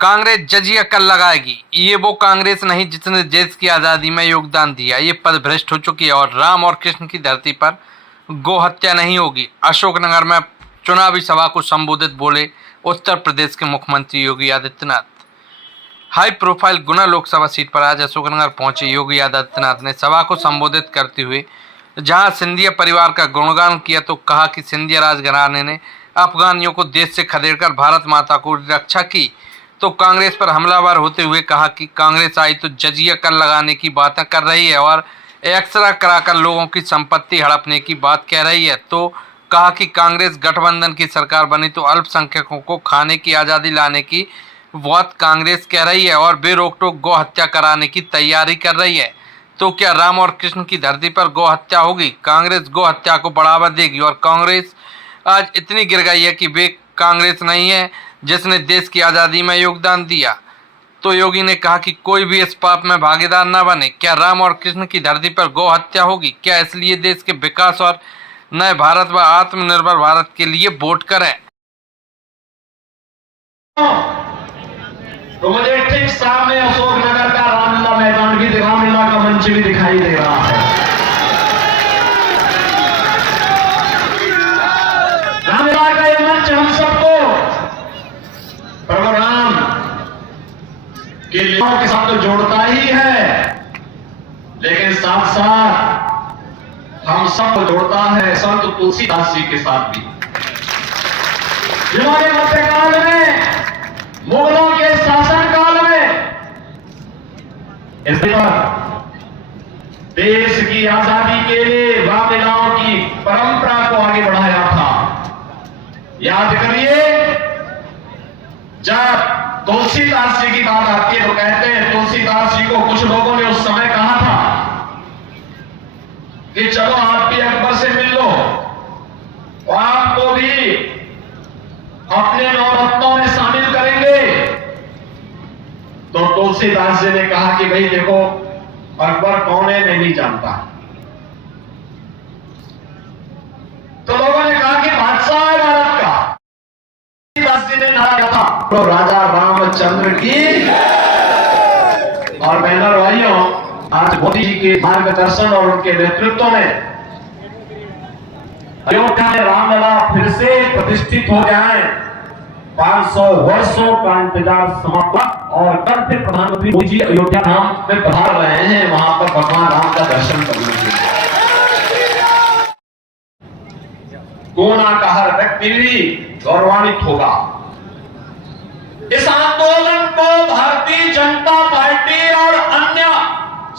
कांग्रेस जजिया कल लगाएगी। ये वो कांग्रेस नहीं जिसने देश की आज़ादी में योगदान दिया। ये पद भ्रष्ट हो चुकी है और राम और कृष्ण की धरती पर गौ हत्या नहीं होगी। अशोकनगर में चुनावी सभा को संबोधित बोले उत्तर प्रदेश के मुख्यमंत्री योगी आदित्यनाथ। हाई प्रोफाइल गुना लोकसभा सीट पर आज अशोकनगर पहुंचे योगी आदित्यनाथ ने सभा को संबोधित करते हुए जहां सिंधिया परिवार का गुणगान किया तो कहा कि सिंधिया राजघराने ने अफगानियों को देश से खदेड़कर भारत माता को रक्षा की। तो कांग्रेस पर हमलावर होते हुए कहा कि कांग्रेस आई तो जजिया कर लगाने की बातें कर रही है और एक्सरा कराकर लोगों की संपत्ति हड़पने की बात कह रही है। तो कहा कि कांग्रेस गठबंधन की सरकार बनी तो अल्पसंख्यकों को खाने की आज़ादी लाने की बात कांग्रेस कह रही है और बेरोक-टोक गौ हत्या कराने की तैयारी कर रही है। तो क्या राम और कृष्ण की धरती पर गौ हत्या होगी? कांग्रेस गौ हत्या को बढ़ावा देगी और कांग्रेस आज इतनी गिर गई है कि वे कांग्रेस नहीं है जिसने देश की आज़ादी में योगदान दिया। तो योगी ने कहा कि कोई भी इस पाप में भागीदार न बने। क्या राम और कृष्ण की धरती पर गौ हत्या होगी? क्या इसलिए देश के विकास और नए भारत व आत्मनिर्भर भारत के लिए वोट करें? तो मुझे ठीक सामने अशोकनगर का रामलीला मैदान भी रामलीला का मंच भी दिखाई दे रहा है। रामलीला का ये मंच हम सबको प्रभु राम के लीलाओं के साथ तो जोड़ता ही है, लेकिन साथ साथ हम सबको जोड़ता है संत तुलसीदास जी के साथ भी, जिन्होंने मध्यकाल में मुगलों के शासन काल में इस देश की आजादी के लिए रामलीलाओं की परंपरा को आगे बढ़ाया था। याद करिए, जब तुलसीदास जी की बात आती है तो कहते हैं तुलसीदास जी को कुछ लोगों ने उस समय कहा था कि चलो आप भी अकबर से मिल लो और आपको भी अपने नौरत्नों में शामिल करेंगे। तो तुलसीदास जी ने कहा कि भाई देखो, अकबर कौन है मैं नहीं जानता। तो लोगों ने कहा कि बादशाह है भारत का। तुलसीदास जी ने नारा था तो राजा रामचंद्र की। और बहनों भाइयों, आज मोदी जी के मार्गदर्शन और उनके नेतृत्व में अयोध्या में रामलला फिर से प्रतिष्ठित हो जाए। 500 वर्षों का इंतजार समाप्त और कल फिर प्रधानमंत्री मोदी जी अयोध्या धाम में पधार रहे हैं, वहां पर भगवान राम का दर्शन करने के लिए। कोना का हर व्यक्ति भी गौरवान्वित होगा। इस आंदोलन को भारतीय जनता पार्टी और अन्य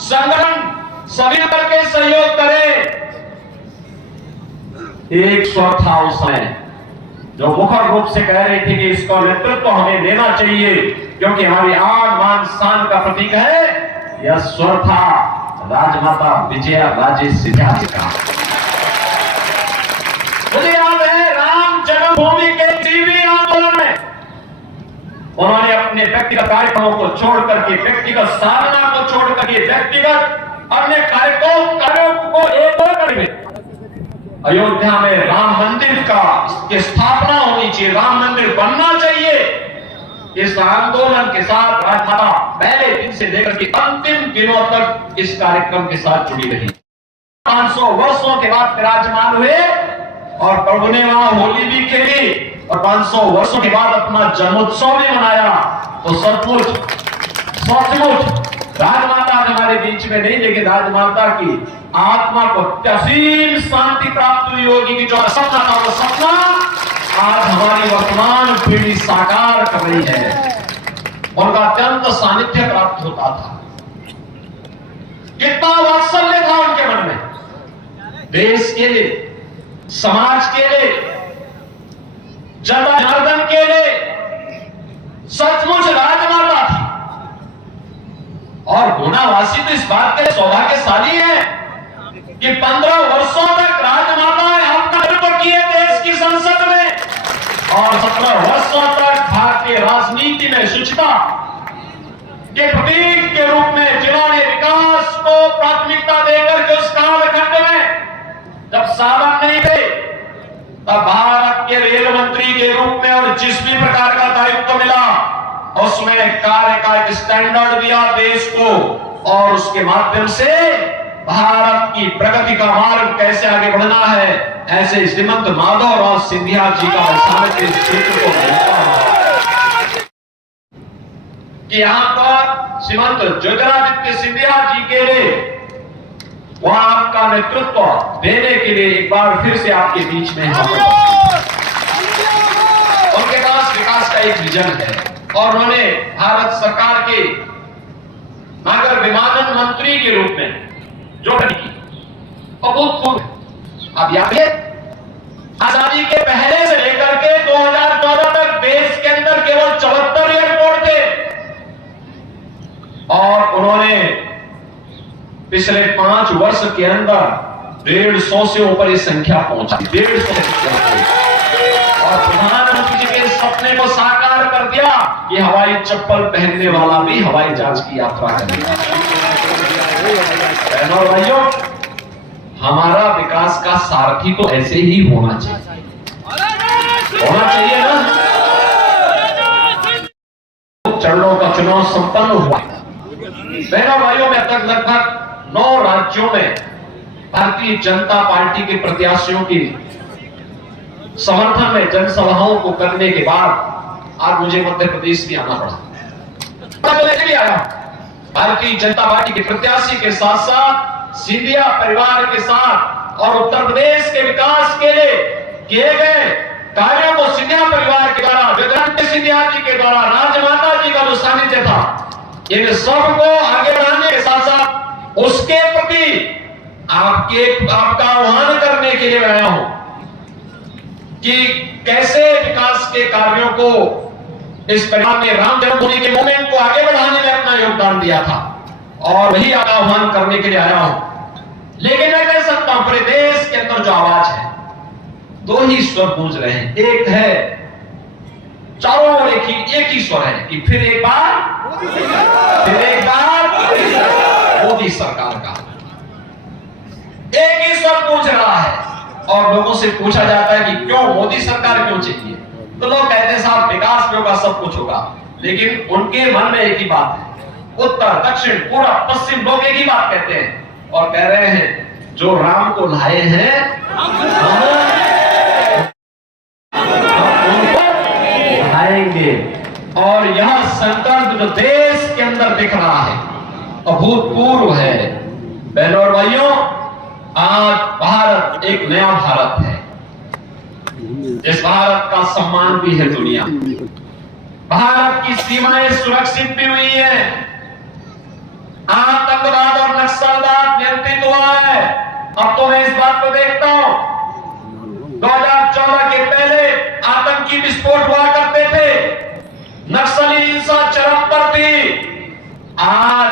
संगठन सभी करके सहयोग करें। एक स्वर था उस समय जो मुखर रूप से कह रहे थे कि इसका नेतृत्व हमें लेना चाहिए क्योंकि हमारी आन मान शान का प्रतीक है। यह स्वर था राजमाता विजया राजे सिंधिया जी का। मुझे याद है राम जन्मभूमि के टीवी आंदोलन में उन्होंने अपने व्यक्तिगत कार्यक्रमों को छोड़ करके, व्यक्तिगत साधना को छोड़ करके, व्यक्तिगत अन्य कार्यों को एक और करके अयोध्या में राम मंदिर की स्थापना होनी चाहिए, राम मंदिर बनना चाहिए। इस आंदोलन के साथ राजमाता पहले दिन से लेकर के अंतिम दिनों तक इस कार्यक्रम के साथ जुड़ी रही। 500 वर्षों के बाद विराजमान हुए और प्रभु ने वहां होली भी खेली और 500 वर्षों के बाद अपना जन्मोत्सव भी मनाया। तो सचमुच राजमाता हमारे बीच में नहीं, लेकिन राजमाता की आत्मा को असीम शांति प्राप्त हुई होगी कि जो सपना था वो सपना आज हमारी वर्तमान पीढ़ी साकार कर रही है। उनका अत्यंत सानिध्य प्राप्त होता था। कितना वात्सल्य था उनके मन में, देश के लिए, समाज के लिए, जनार्दन के लिए। सचमुच राजमाता थी। और गुनावासी तो इस बात के सौभाग्यशाली है कि 15 वर्षों तक राजमाता ने अपना नेतृत्व किए देश की संसद में और 17 वर्षों तक भारतीय राजनीति में शुचिता के प्रतीक के रूप में जिन्होंने विकास को प्राथमिकता देकर के उस कालखंड में जब साधन नहीं थे तब भारत के रेल मंत्री के रूप में और जिस भी प्रकार का दायित्व मिला उसमें कार्य का एक स्टैंडर्ड दिया देश को, और उसके माध्यम से भारत की प्रगति का मार्ग कैसे आगे बढ़ना है, ऐसे श्रीमंत माधवराव सिंधिया जी का साहित्य इस क्षेत्र को मिलता है कि यहां पर श्रीमंत ज्योतिरादित्य सिंधिया जी के लिए वहां आपका नेतृत्व देने के लिए एक बार फिर से आपके बीच में उनके पास विकास का एक विजन है, और उन्होंने भारत सरकार के नागर विमानन मंत्री के रूप में जो अभूतपूर्व। अब याद है आजादी के पहले से लेकर के 2014 तक देश के अंदर केवल 74 एयरपोर्ट थे, और उन्होंने पिछले 5 वर्ष के अंदर 150 से ऊपर ये संख्या पहुंचा, 150 और प्रधानमंत्री जी के सपने को साकार कर दिया कि हवाई चप्पल पहनने वाला भी हवाई जहाज की यात्रा करेगा। बहनों और भाइयों, हमारा विकास का सारथी तो ऐसे ही होना चाहिए, होना चाहिए ना। चरणों का चुनाव संपन्न हुआ। बहनों भाइयों में अब तक लगभग 9 राज्यों में भारतीय जनता पार्टी के प्रत्याशियों की समर्थन में जनसभाओं को करने के बाद आज मुझे मध्य प्रदेश भी आना पड़ा। भी आया भारतीय जनता पार्टी के प्रत्याशी के साथ साथ सिंधिया परिवार के साथ, और उत्तर प्रदेश के विकास के लिए किए गए कार्यों को सिंधिया परिवार के द्वारा, ज्योतिरादित्य सिंधिया जी के द्वारा, राजमाता जी का जो सानिध्य था, इन सबको आगे बढ़ाने के साथ साथ उसके प्रति आपका आह्वान करने के लिए आया हूं कि कैसे विकास के कार्यों को इस परिवार ने राम जन्मभूमि के मूवमेंट को आगे बढ़ाने में अपना योगदान दिया था, और वही आह्वान करने के लिए आया हूं। लेकिन मैं कह सकता हूं पूरे देश के अंदर जो आवाज है, 2 ही स्वर गूंज रहे हैं। एक है चारों ओर एक ही स्वर है कि फिर एक बार मोदी सरकार का एक ही स्वर गूंज रहा है, और लोगों से पूछा जाता है कि क्यों मोदी सरकार क्यों चाहिए, तो लोग कहते हैं साहब विकास भी होगा, सब कुछ होगा, लेकिन उनके मन में एक ही बात है। उत्तर दक्षिण पूरा पश्चिम लोग एक ही बात कहते हैं, और कह रहे हैं जो राम को लाए हैं उनको लाएंगे। और यह संकल्प जो देश के अंदर दिख रहा है अभूतपूर्व है। बहनों और भाइयों, आज भारत एक नया भारत है, इस भारत का सम्मान भी है दुनिया। भारत की सीमाएं सुरक्षित भी हुई है, आतंकवाद और नक्सलवाद नियंत्रित हुआ है। अब तो मैं इस बात को देखता हूं, 2014 के पहले आतंकी विस्फोट हुआ करते थे, नक्सली हिंसा चरम पर थी। आज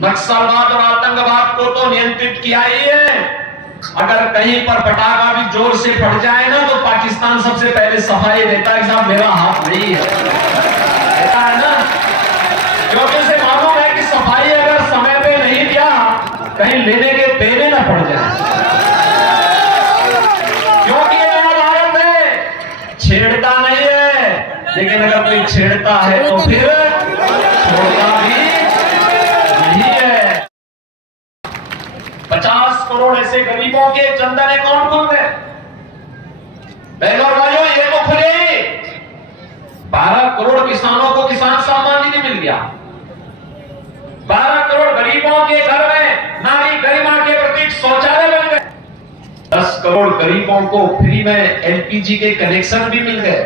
नक्सलवाद और आतंकवाद को तो नियंत्रित किया ही है। अगर कहीं पर पटाखा भी जोर से फट जाए ना, तो पाकिस्तान सबसे पहले सफाई देता है कि साहब मेरा हाथ नहीं है, देता है ना, क्योंकि उसे मालूम है कि सफाई अगर समय पे नहीं दिया, कहीं लेने के देने ना पड़ जाए। क्योंकि ये नया भारत है, छेड़ता नहीं है, लेकिन अगर कोई छेड़ता है तो फिर छोड़ता भी नहीं है। 50 करोड़ ऐसे गरीबों के जनधन अकाउंट खुल गए। बहनों और भाइयों, ये तो खुले ही। 12 करोड़ किसानों को किसान सम्मान निधि मिल गया। 12 करोड़ गरीबों के घर में नारी गरिमा के प्रतीक शौचालय बन गए। 10 करोड़ गरीबों को फ्री में एलपीजी के कनेक्शन भी मिल गए।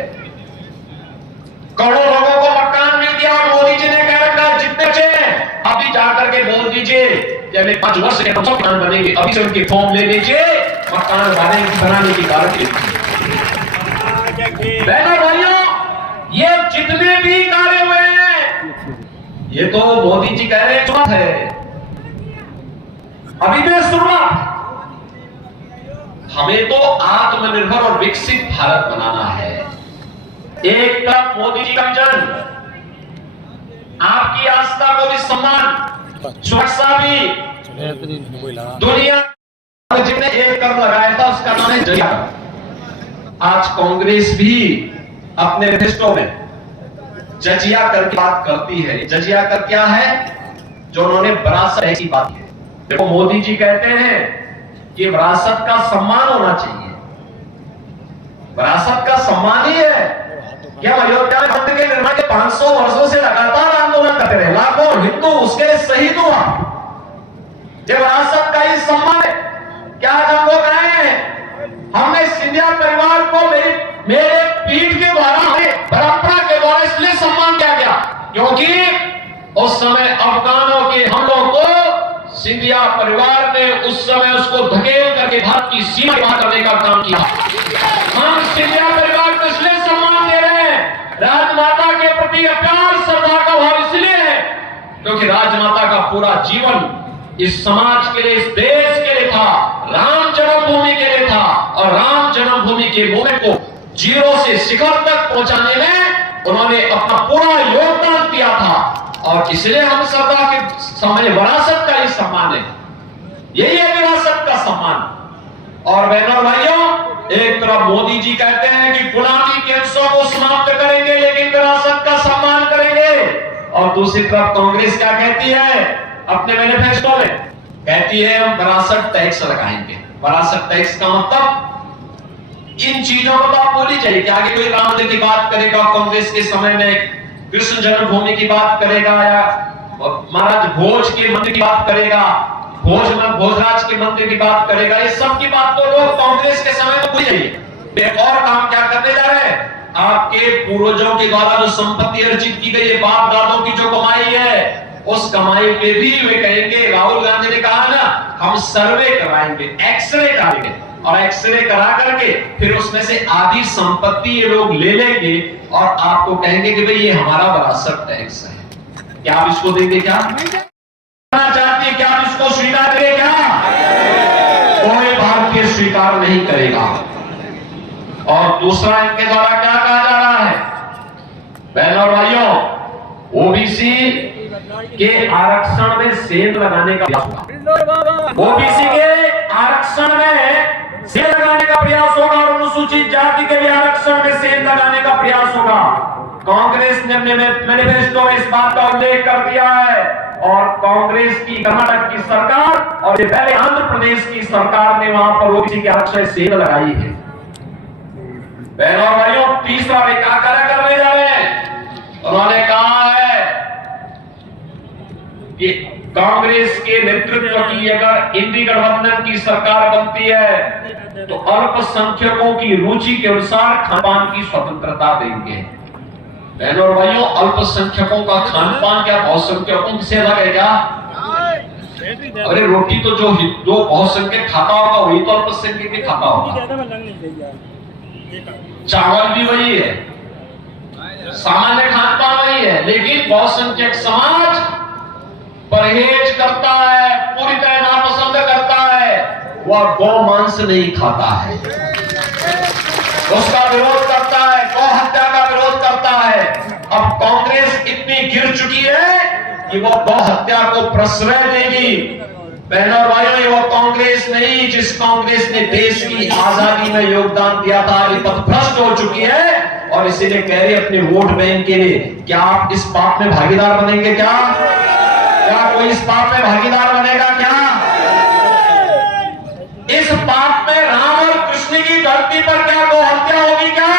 करोड़ों लोगों को मकान मिल गया, और मोदी जी ने कह रखा जितने बच्चे हैं अभी जाकर के बोल दीजिए कि हमें 5 वर्ष के मकान बनेंगे, अभी से उनके फॉर्म ले लीजिए, मकान बनाने की कार्य। बहनों भाइयों, ये जितने भी कार्य हुए हैं, ये तो मोदी जी कह रहे हैं अभी भी शुरुआत। हमें तो आत्मनिर्भर और विकसित भारत बनाना है। एक तरफ मोदी जी का विजन, आपकी आस्था को भी सम्मान, सुरक्षा भी, दुनिया जिसने एक कर लगाया था उसका नाम है जया। आज कांग्रेस भी अपने मैनिफेस्टो में जजिया करके बात करती है। जजिया कर क्या है? जो उन्होंने विरासत की बात की। देखो मोदी जी कहते हैं कि विरासत का सम्मान होना चाहिए। विरासत का सम्मान ही है क्या? अयोध्या मंदिर के निर्माण के 500 वर्षों से लगातार आंदोलन करते रहे, लाखों हिंदू उसके लिए शहीद हुआ। ये विरासत का ही सम्मान है क्या? आज हम लोग आए हैं, हमने सिंधिया परिवार को मेरे पीठ के द्वारा, परंपरा के द्वारा इसलिए सम्मान किया गया क्योंकि उस समय अफगानों के हमलों को सिंधिया परिवार ने उस समय उसको धकेल करके भारत की सीमा पार करने का काम किया। हम सिंधिया परिवार को इसलिए सम्मान दे रहे हैं, राजमाता के प्रति प्यार श्रद्धा का भाव इसलिए है क्योंकि राजमाता का पूरा जीवन इस समाज के लिए, इस देश के लिए था, राम जन्मभूमि के लिए था। और राम जन्मभूमि के मूवमेंट को जीरो से शिखर तक पहुंचाने में उन्होंने अपना पूरा योगदान दिया था। और इसलिए हम श्रद्धा के समय विरासत का ही सम्मान है। यही है विरासत का सम्मान। और बहनों और भाइयों, एक तरफ मोदी जी कहते हैं कि गुलामी के अंशों को समाप्त करेंगे लेकिन विरासत का सम्मान करेंगे, और दूसरी तरफ कांग्रेस क्या कहती है अपने मैनिफेस्टो में? कहती है हम विरासत टैक्स लगाएंगे। विरासत टैक्स का मतलब इन चीजों को तो आप बोल ही चाहिए कि आगे कोई राम मंदिर की बात करेगा कांग्रेस के समय में, कृष्ण जन्मभूमि की बात करेगा, या महाराज भोज के मंदिर की बात करेगा, भोजराज के मंदिर की बात करेगा। ये सब की बात तो लोग कांग्रेस के समय में भूल जाइए। एक और काम क्या करने जा रहे हैं? आपके पूर्वजों के द्वारा जो संपत्ति अर्जित की गई है, बाप दादों की जो कमाई है, उस कमाई पे भी वे कहेंगे, राहुल गांधी ने कहा ना, हम सर्वे कराएंगे, एक्सरे कराएंगे, और एक्सरे करा करके फिर उसमें से आधी संपत्ति ये लोग ले लेंगे और आपको कहेंगे कि भाई ये हमारा विरासत टैक्स है। क्या आप इसको देंगे? क्या चाहती है? क्या आप इसको स्वीकार करें? क्या कोई भारतीय स्वीकार नहीं करेगा। और दूसरा इनके द्वारा क्या कहा जा रहा है? बहनों और भाइयों, ओबीसी के आरक्षण में सेंध लगाने का प्रयास होगा। ओबीसी के आरक्षण में सेंध लगाने का प्रयास होगा और अनुसूचित जाति के भी आरक्षण में सेंध लगाने का प्रयास होगा। कांग्रेस ने अपने मैनिफेस्टो में इस बात का उल्लेख कर दिया है, और कांग्रेस की कर्नाटक की सरकार और पहले आंध्र प्रदेश की सरकार ने वहां पर ओबीसी के आरक्षण में सेंध लगाई है। बहनों और भाइयों, तीसरा वे क्या करने जा रहे हैं? उन्होंने कहा है कि कांग्रेस के नेतृत्व की अगर इंडी गठबंधन की सरकार बनती है तो अल्पसंख्यकों की रुचि के अनुसार खानपान की स्वतंत्रता देंगे। बहनों और भाइयों, अल्पसंख्यकों का खानपान क्या बहुसंख्यकों से अलग है क्या? अरे रोटी तो जो बहुसंख्यक खाता होगा वही तो अल्पसंख्यक भी खाता होगा। चावल भी वही है, सामान्य खानपान वही है, लेकिन बहुसंख्यक समाज परहेज करता है, पूरी तरह नापसंद करता है, वह गौ मांस नहीं खाता है, उसका विरोध करता है, गौ हत्या का विरोध करता है। अब कांग्रेस इतनी गिर चुकी है कि वो गौ हत्या को प्रश्रय देगी। बहनों और भाइयों, ये वो कांग्रेस नहीं जिस कांग्रेस ने देश की आजादी में योगदान दिया था, ये पथभ्रष्ट हो चुकी है और इसीलिए कह रही अपने वोट बैंक के लिए। क्या आप इस पाप में भागीदार बनेंगे? क्या कोई इस पाप में भागीदार बनेगा? क्या इस पाप में राम और कृष्ण की धरती पर क्या गौ हत्या होगी? क्या?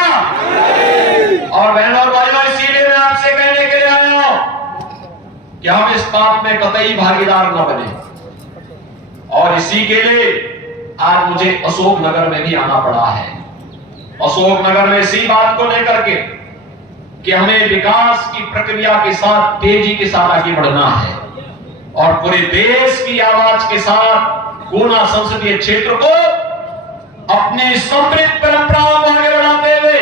और बहनों और भाइयों, इसीलिए मैं आपसे कहने के लिए आया हूं कि हम इस पाप में कतई भागीदार न बने। और इसी के लिए आज मुझे अशोकनगर में भी आना पड़ा है। अशोकनगर में इसी बात को लेकर के कि हमें विकास की प्रक्रिया के साथ तेजी के साथ आगे बढ़ना है और पूरे देश की आवाज के साथ गुना संसदीय क्षेत्र को अपनी समृद्ध परंपराओं को आगे बढ़ाते हुए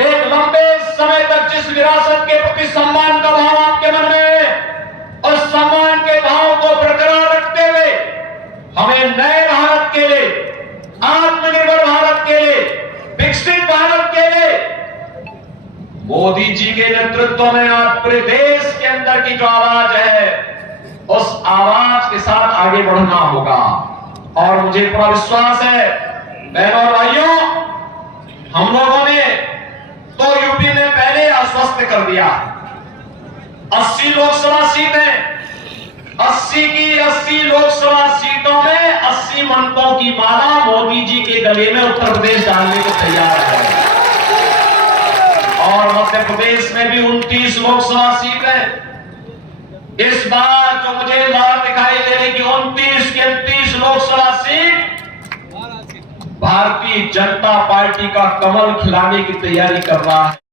एक लंबे समय तक जिस विरासत के प्रति सम्मान का भाव आपके मन में है, उस सम्मान के भाव को बरकरार रखते हुए हमें नए भारत के लिए, आत्मनिर्भर भारत के लिए, विकसित भारत के लिए मोदी जी के नेतृत्व में आज पूरे देश के अंदर की जो आवाज है, उस आवाज के साथ आगे बढ़ना होगा। और मुझे पूरा विश्वास है बहनों और भाइयों, हम लोगों ने तो यूपी में पहले आश्वस्त ध्वस्त कर दिया। 80 लोकसभा सीटें, 80 की 80 लोकसभा सीटों में 80 मंत्रों की माला मोदी जी के गले में उत्तर प्रदेश डालने को तैयार है। और मध्य प्रदेश में भी 29 लोकसभा सीटें। इस बार जो मुझे बात दिखाई दे रही कि 29 की 29 लोकसभा सीट भारतीय जनता पार्टी का कमल खिलाने की तैयारी कर रहा है।